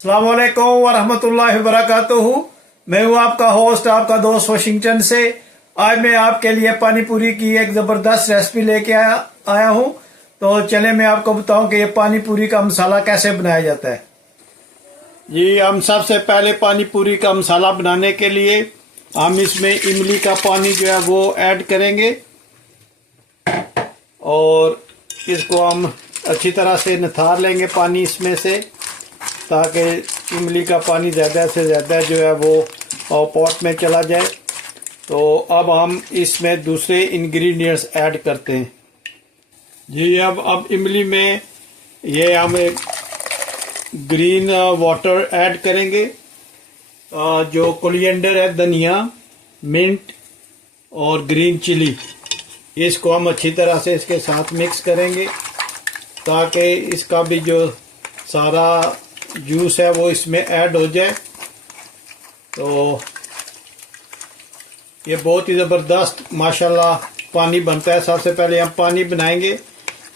अस्सलाम वालेकुम वरहमतुल्लाहि वबरकातुहू। मैं हूँ आपका होस्ट, आपका दोस्त वाशिंगटन से। आज मैं आपके लिए पानी पूरी की एक ज़बरदस्त रेसिपी लेके आया हूँ। तो चले मैं आपको बताऊं कि ये पानी पूरी का मसाला कैसे बनाया जाता है। जी, हम सबसे पहले पानी पूरी का मसाला बनाने के लिए हम इसमें इमली का पानी जो है वो ऐड करेंगे और इसको हम अच्छी तरह से निथार लेंगे पानी इसमें से, ताकि इमली का पानी ज़्यादा से ज़्यादा जो है वो पॉट में चला जाए। तो अब हम इसमें दूसरे इंग्रेडिएंट्स ऐड करते हैं। जी, अब इमली में ये हम एक ग्रीन वाटर ऐड करेंगे, जो कोरिएंडर है, धनिया, मिंट और ग्रीन चिली, इसको हम अच्छी तरह से इसके साथ मिक्स करेंगे ताकि इसका भी जो सारा जूस है वो इसमें ऐड हो जाए। तो ये बहुत ही ज़बरदस्त माशाल्लाह पानी बनता है। सबसे पहले हम पानी बनाएंगे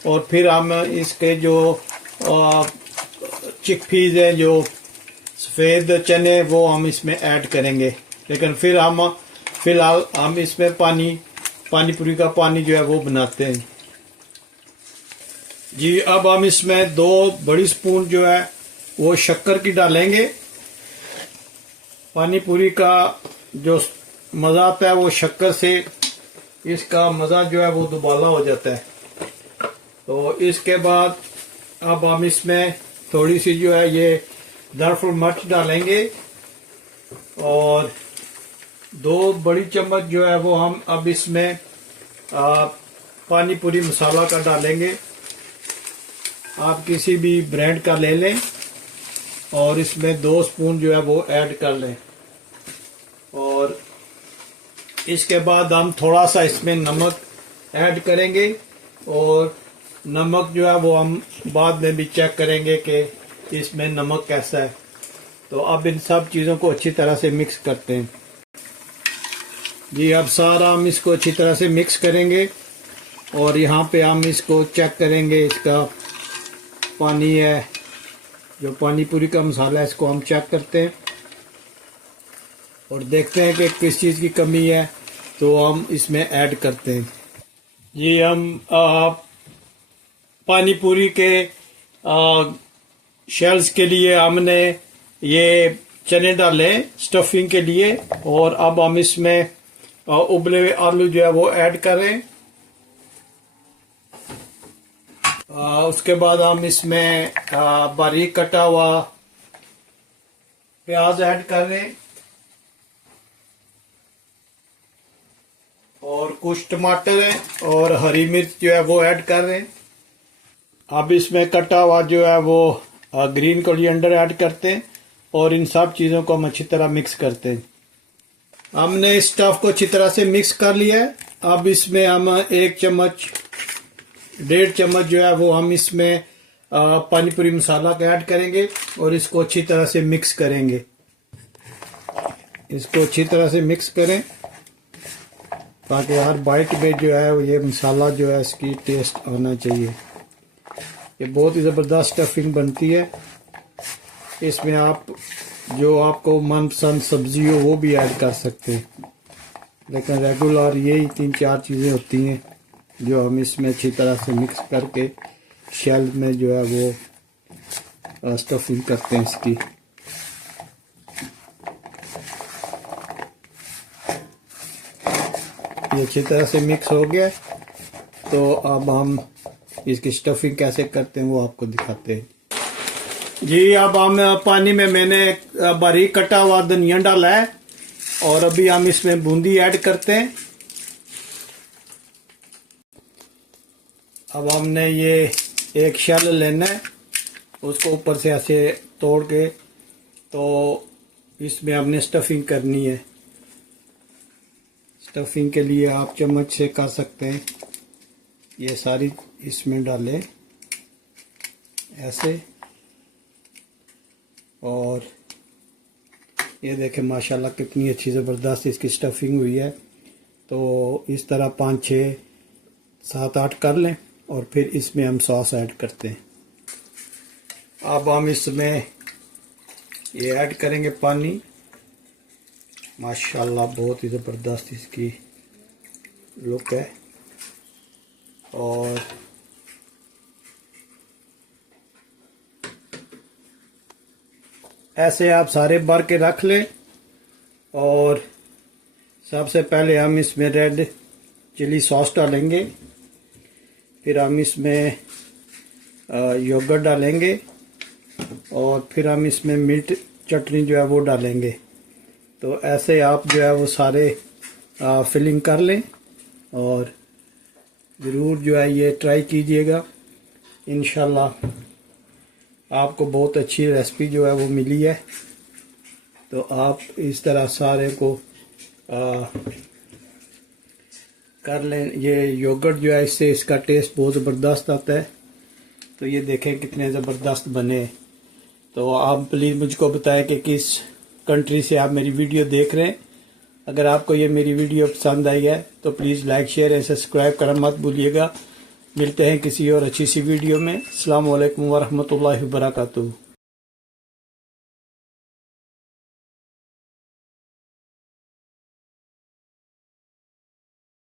और फिर हम इसके जो चिकपीस हैं, जो सफ़ेद चने, वो हम इसमें ऐड करेंगे। लेकिन फिर फ़िलहाल हम इसमें पानी पूरी का पानी जो है वो बनाते हैं। जी, अब हम इसमें 2 बड़ी स्पून जो है वो शक्कर की डालेंगे। पानी पूरी का जो मज़ा आता है वो शक्कर से, इसका मज़ा जो है वो दुबाला हो जाता है। तो इसके बाद अब हम इसमें थोड़ी सी जो है ये जायफल मिर्च डालेंगे और 2 बड़ी चम्मच जो है वो हम अब इसमें पानी पूरी मसाला का डालेंगे। आप किसी भी ब्रांड का ले लें और इसमें 2 स्पून जो है वो ऐड कर लें। और इसके बाद हम थोड़ा सा इसमें नमक ऐड करेंगे और नमक जो है वो हम बाद में भी चेक करेंगे कि इसमें नमक कैसा है। तो अब इन सब चीज़ों को अच्छी तरह से मिक्स करते हैं। जी, अब सारा हम इसको अच्छी तरह से मिक्स करेंगे और यहाँ पे हम इसको चेक करेंगे, इसका पानी है, जो पानी पूरी का मसाला है, इसको हम चेक करते हैं और देखते हैं कि किस चीज़ की कमी है, तो हम इसमें ऐड करते हैं। जी, हम पानी पूरी के शेल्स के लिए हमने ये चने डाले स्टफिंग के लिए, और अब हम इसमें उबले हुए आलू जो है वो ऐड करें। उसके बाद हम इसमें बारीक कटा हुआ प्याज ऐड कर रहे हैं और कुछ टमाटर हैं और हरी मिर्च जो है वो ऐड कर रहे हैं। अब इसमें कटा हुआ जो है वो ग्रीन कोरिएंडर ऐड करते हैं और इन सब चीज़ों को हम अच्छी तरह मिक्स करते हैं। हमने इस स्टफ को अच्छी तरह से मिक्स कर लिया है। अब इसमें हम 1 चम्मच 1.5 चम्मच जो है वो हम इसमें पानी पूरी मसाला का ऐड करेंगे और इसको अच्छी तरह से मिक्स करेंगे। इसको अच्छी तरह से मिक्स करें ताकि हर बाइट में जो है ये मसाला जो है इसकी टेस्ट आना चाहिए। ये बहुत ही ज़बरदस्त स्टफिंग बनती है। इसमें आप जो आपको मनपसंद सब्जी हो वो भी ऐड कर सकते हैं, लेकिन रेगुलर यही 3-4 चीज़ें होती हैं जो हम इसमें अच्छी तरह से मिक्स करके शेल में जो है वो स्टफिंग करते हैं इसकी। ये अच्छी तरह से मिक्स हो गया, तो अब हम इसकी स्टफिंग कैसे करते हैं वो आपको दिखाते हैं। जी, अब हम पानी में मैंने बारीक कटा हुआ धनिया डाला है और अभी हम इसमें बूंदी ऐड करते हैं। अब हमने ये एक शेल लेना है, उसको ऊपर से ऐसे तोड़ के, तो इसमें हमने स्टफिंग करनी है। स्टफिंग के लिए आप चम्मच से कर सकते हैं। ये सारी इसमें डालें ऐसे, और ये देखें माशाल्लाह कितनी अच्छी ज़बरदस्त इसकी स्टफिंग हुई है। तो इस तरह 5, 6, 7, 8 कर लें और फिर इसमें हम सॉस ऐड करते हैं। अब हम इसमें ये ऐड करेंगे पानी। माशाल्लाह बहुत ही ज़बरदस्त इसकी लुक है। और ऐसे आप सारे भर के रख लें। और सबसे पहले हम इसमें रेड चिली सॉस डालेंगे, फिर हम इसमें योगर्ट डालेंगे और फिर हम इसमें मिर्च चटनी जो है वो डालेंगे। तो ऐसे आप जो है वो सारे फिलिंग कर लें और ज़रूर जो है ये ट्राई कीजिएगा। इंशाल्लाह आपको बहुत अच्छी रेसिपी जो है वो मिली है। तो आप इस तरह सारे को कर लें। ये योगर्ट जो है इससे इसका टेस्ट बहुत ज़बरदस्त आता है। तो ये देखें कितने ज़बरदस्त बने। तो आप प्लीज़ मुझको बताएं कि किस कंट्री से आप मेरी वीडियो देख रहे हैं। अगर आपको ये मेरी वीडियो पसंद आई है तो please like share and subscribe करना मत भूलिएगा। मिलते हैं किसी और अच्छी सी वीडियो में। अस्सलाम वालेकुम व रहमतुल्लाहि व बरकातुहू।